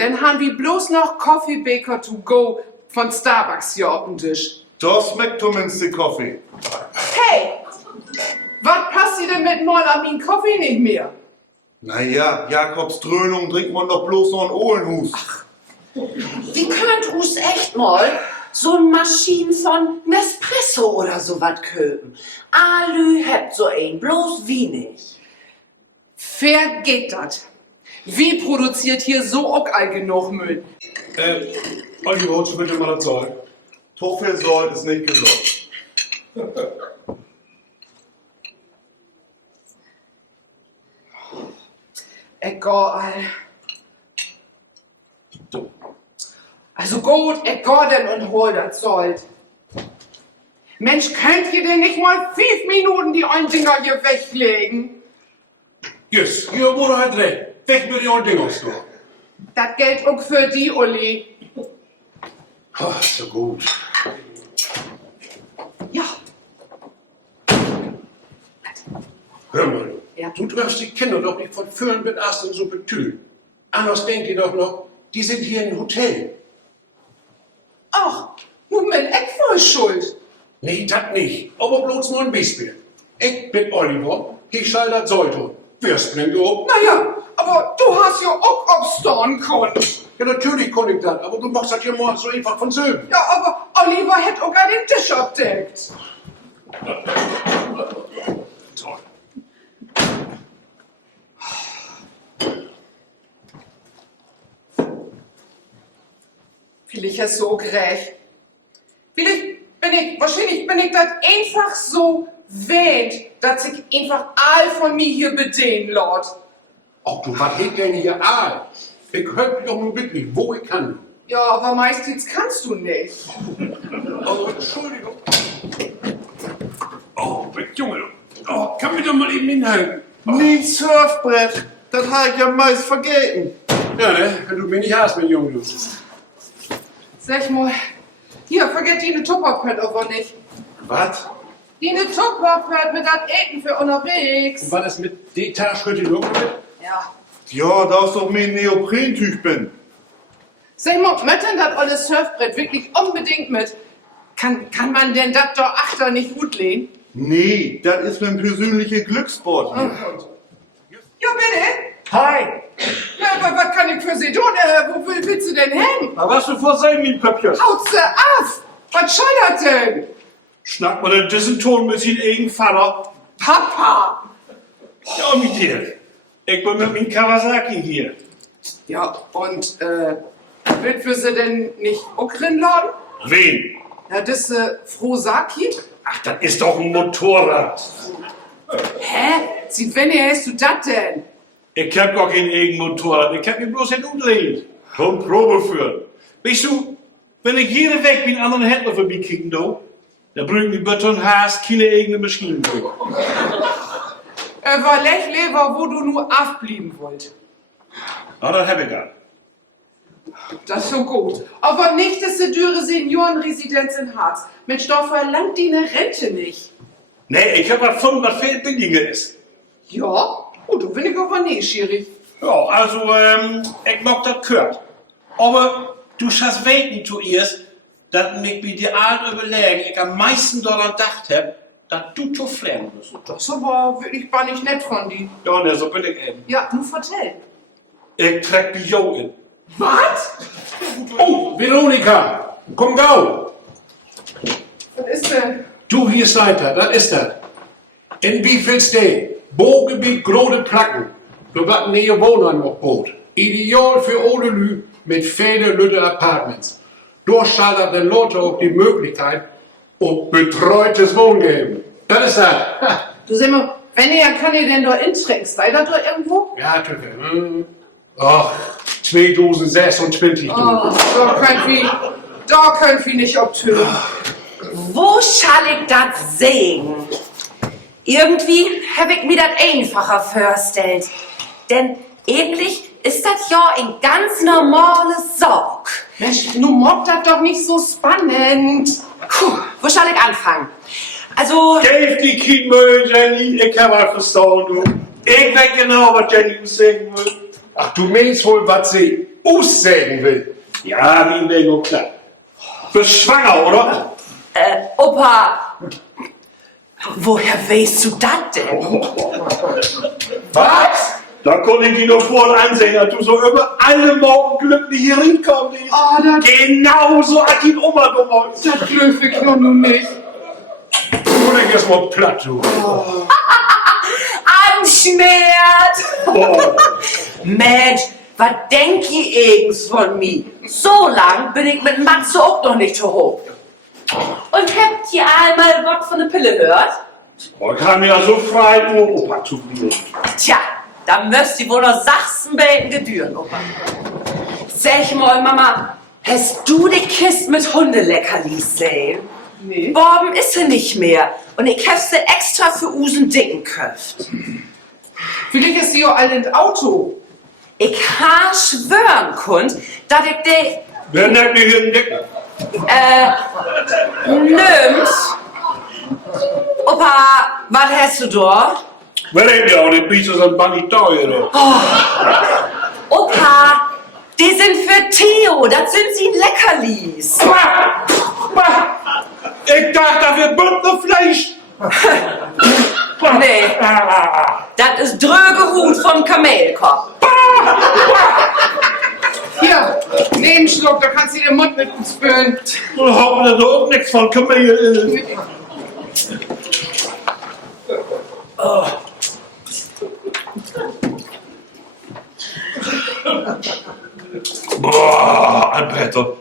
dann haben wir bloß noch Coffeebeker to go von Starbucks hier auf dem Tisch. Das schmeckt zumindest der Kaffee. Hey, was passiert denn mit mal an meinen Kaffee nicht mehr? Naja, Jakobs Dröhnung trinkt man doch bloß noch einen Ohlenhus. Wie könnt us echt mal so eine Maschine von Nespresso oder so was köpen? Alü hebt so ein, bloß wenig. Vergeht das. Wie produziert hier so auch all genug Müll? Olli, holst du bitte mal das Zeug? Doch viel Salz ist nicht gesund. Egal. Also gut, egal denn und hol das Sold. Mensch, könnt ihr denn nicht mal 5 Minuten die einen Dinger hier weglegen? Yes, hier wurde halt recht. Weg mit den Dingern, du. Das Geld auch für die, Uli. Ach, so gut. Ja. Hör mal, Ja. du darfst die Kinder doch nicht von Föhn mit Ast in Suppe tüdeln. Anders denkt ihr doch noch, die sind hier im Hotel. Ach, nun bin ich wohl schuld. Nee, das nicht. Aber bloß nur ein bisschen. Ich bin Oliver, ich schall das Säutel. Wer springt ob? Naja, aber du hast ja auch abstehen können. Ja, natürlich kann ich das, aber du machst das ja mal so einfach von Söhnen. Ja, aber Oliver hätte auch gar den Tisch abdeckt. Toll. Vielleicht ist so gerecht. Wahrscheinlich bin ich das einfach so wähnt, dass sich einfach all von mir hier bedienen lässt. Ach du, was hält denn hier Aal? Ich höre doch nur wirklich, wo ich kann. Ja, aber meistens kannst du nicht. Oh, Entschuldigung. Oh, Junge. Oh, kann mir doch mal eben hinhalten. Oh. Nie Surfbrett, das habe ich ja meist vergessen. Ja, ne? Wenn du mich nicht hast, mein Junge, du. Sag mal, hier, vergesst die eine Tupperpad aber nicht. Was? Die eine Tupperpad mit das Eten für unterwegs. War das mit der Taschritte noch mit? Ja. Ja, da ist doch mein Neoprentüch bin. Sag mal, möchten das alles Surfbrett wirklich unbedingt mit? Kann man denn das doch achter nicht gut lehnen? Nee, das ist mein persönlicher Glückssport. Ja, bitte? Hi! Ja, aber was kann ich für Sie tun? Wo willst du denn hin? Aber was du vor sein, mein Pöppchen? Haut sie auf! Was schallert denn? Schnack mal diesen Ton mit seinem eigenen Vater. Papa! Ja, mit dir. Ich bin mit meinem Kawasaki hier. Ja, und, willst du sie denn nicht auch rinladen? Wen? Ja, das, Frosaki? Ach, das ist doch ein Motorrad. Hä? Sieht, wenn hast du das denn? Ich hab gar kein eigenes Motorrad. Ich hab mich bloß nicht umdreht. Komm, Probe führen. Weißt du, wenn ich jede Weg wie einen anderen Händler vorbeikicken do, dann bringt die Beton hast keine eigene Maschine durch. War Lechleber, wo du nur aufblieben wollt. Na, das hab ich dann. Das ist schon gut. Aber nicht, dass die dürre Seniorenresidenz in Harz. Mensch, doch verlangt die eine Rente nicht. Nee, ich hab was gefunden, was viel billiger ist. Ja? Oh, du bin ich aber neugierig. Ja, also, ich mag das gehört. Aber du schaust weten zuerst, dass mich bei dir allen überlegen, ich am meisten daran gedacht hab, dass du zu fliehen musst. Das ist aber wirklich gar nicht nett von dir. Ja, ne, so bin ich eben. Ja, nun vertell. Ich trag die Jo in. Was? Oh, Veronika, komm gau. Was ist denn? Du hier seid das ist das. In Wiefelstede, Bogengebiet große Placken. Du wat nähe Wohnheim auf Boot. Ideal für ohne Lü mit viele Lütte Apartments. Durchschallert den Leute auch die Möglichkeit und betreutes Wohnen geben. Das ist das. Ha. Du sag mal, wenn ihr kann ihr denn da intrinken? Seid ihr da irgendwo? Ja, natürlich. Ach, 2026. Oh, da könnt wir nicht obtören. Wo schall ich das sehen? Irgendwie habe ich mir das einfacher vorgestellt. Denn eigentlich ist das ja ein ganz normales Sorg. Mensch, nun mobbt das doch nicht so spannend. Puh, wo soll ich anfangen? Also, Geef die Kiedmüll, Jenny, ich hab was verstanden, du. Ich weiß genau, was Jenny uns sagen will. Ach, du meinst wohl, was sie aussägen will. Ja, wie wegen auch klar. Bist schwanger, oder? Opa, woher weißt du das denn? Was? Da konnte ich dich noch voll ansehen, dass du so über alle Morgen glücklich hier hinkommst. Oh, das Genau so hat die Oma gemacht. dürfe ich noch nicht. Du denk erst mal platt, du. Anschmiert! Boah. Mensch, was denk ihr eigens von mir? So lang bin ich mit Matze auch noch nicht so hoch. Und habt ihr einmal was von der Pille gehört? Man kann mir also frei nur Opa zublicken. Tja, da müsst ihr wohl noch Sachsenbeten gedüren, Opa. Sag mal, Mama, hast du die Kiste mit Hundeleckerlis sehen? Nee. Borben ist sie nicht mehr. Und ich hab sie extra für Usen dicken köft. Vielleicht ist sie ja alle ins Auto. Ich ha schwören kund, dass ich die, Wer nennt mich hier einen Dicken? nimmt. Opa, was hast du da? Wer nennt ja auch den Biester so ein Bunny teuer? Opa, die sind für Theo, das sind sie Leckerlis. Ich dachte, da wird Bündnerfleisch. Nee, das ist dröge Hut vom Kamelkopf. Hier, nimm einen Schluck, da kannst du den Mund mit spülen. Da haben wir doch auch nichts von Kamel. Boah, Alberto.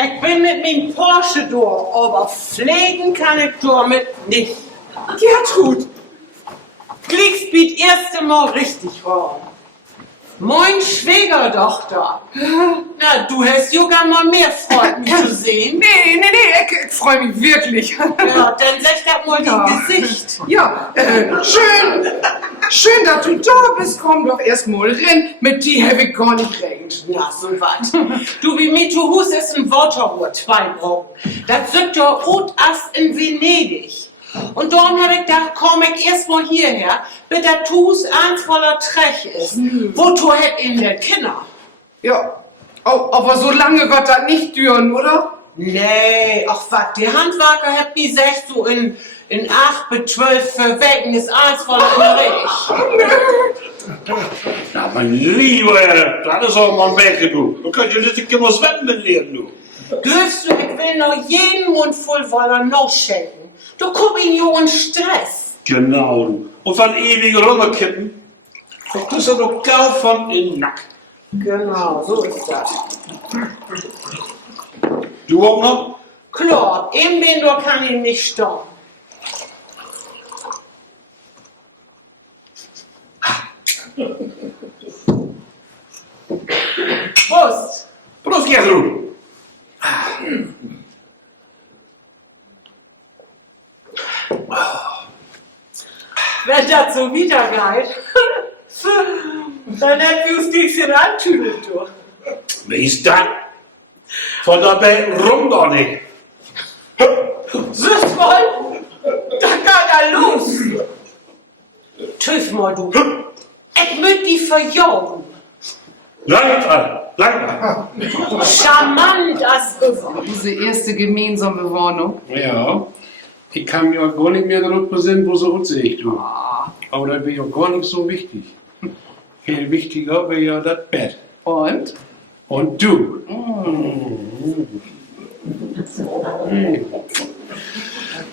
Ich bin mit meinem Porsche durch, aber pflegen kann ich damit nicht. Gertrud, Klicks biet erste Mal richtig rum. Moin Schwiegertochter. Na, du hast sogar mal mehr Freude, mich zu sehen. nee, ich freue mich wirklich. Ja, dann sag das mal Ja. dein Gesicht. Ja, schön, dass du da bist. Komm doch erst mal rein. Mit dir habe ich gar nicht gerechnet. Na, so was. Du, wie mir zu Hus ist ein Vorschau 2 brauchen. Das sind ja gut erst in Venedig. Und darum habe ich gedacht, komm ich erst mal hierher, bis der Tus eins voller Trech ist. Wozu hätt ihn denn Kinder? Ja, aber so lange wird das nicht düren, oder? Nee, ach was, die Handwerker hat wie gesagt, so in 8 bis 12 Verwecken ist eins voller in der Na, mein lieber Herr, das ist auch mal ein Weg, du. Du kannst ja nicht immer das Wetten lehren, du. Glaubst du, ich will noch jeden Mund voll Woller noch schenken? Du guck ihn jo in Stress. Genau, du. Und von ewig rüberkippen, das ist ja doch gau von in Nack. Genau, so ist das. Du auch noch? Klar, im Bindor kann ihn nicht stoppen. Prost! Prost, Gertrud. Wenn das so wieder geht, dann hat Justiz in Antüdel durch. Wie ist das? Von dabei rum doch nicht. Süß voll, da geht er los. Tschüss mal, du. Ich möcht die verjauen. Lang. Charmant als immer. Unsere erste gemeinsame Wohnung. Ja. Ich kann mir auch gar nicht mehr darauf besinnen, wo so sehe ich du. Aber das wäre ja gar nicht so wichtig. Viel wichtiger wäre ja das Bett. Und? Und du.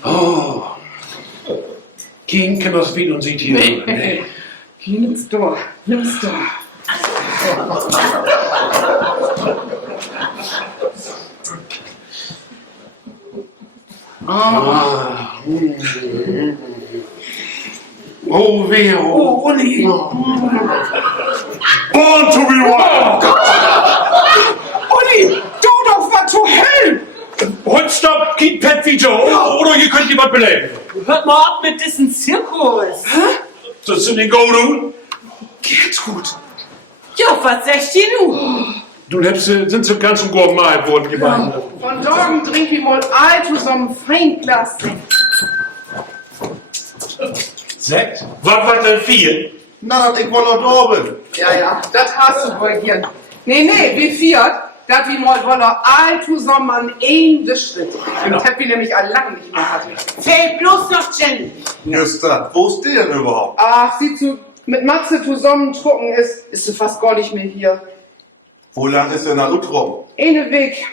Oh. Kein kann das wie und sieht hier. Nee. Nimm's doch. Oh, weh, oh, Uli. Born to be wild. Uli, du doch was zur Hölle! Und stopp, kein Pet-Video. Oder ihr könnt jemand beleben. Hört mal ab mit diesem Zirkus. Das sind die Go-Do. Gertrud. Ja, was sagst du? Du sind so ganz gourmet geworden, die beiden. Von morgen trink ich mal all zusammen Feinglas. Sekt? Was war denn 4? Na, dass ich wohl noch da bin. Ja, das hast du wohl hier. Nee, wie viert, dass wir mal wollen all zusammen an einen Schritt. Genau. Das hab ich nämlich all lang nicht mehr hatte. Fällt bloß noch Jen. Just das. Wo ist die denn überhaupt? Ach, sie zu mit Matze zusammen trocken ist sie fast gar nicht mehr hier. Wo lang ist denn da Utrum? Eine Weg.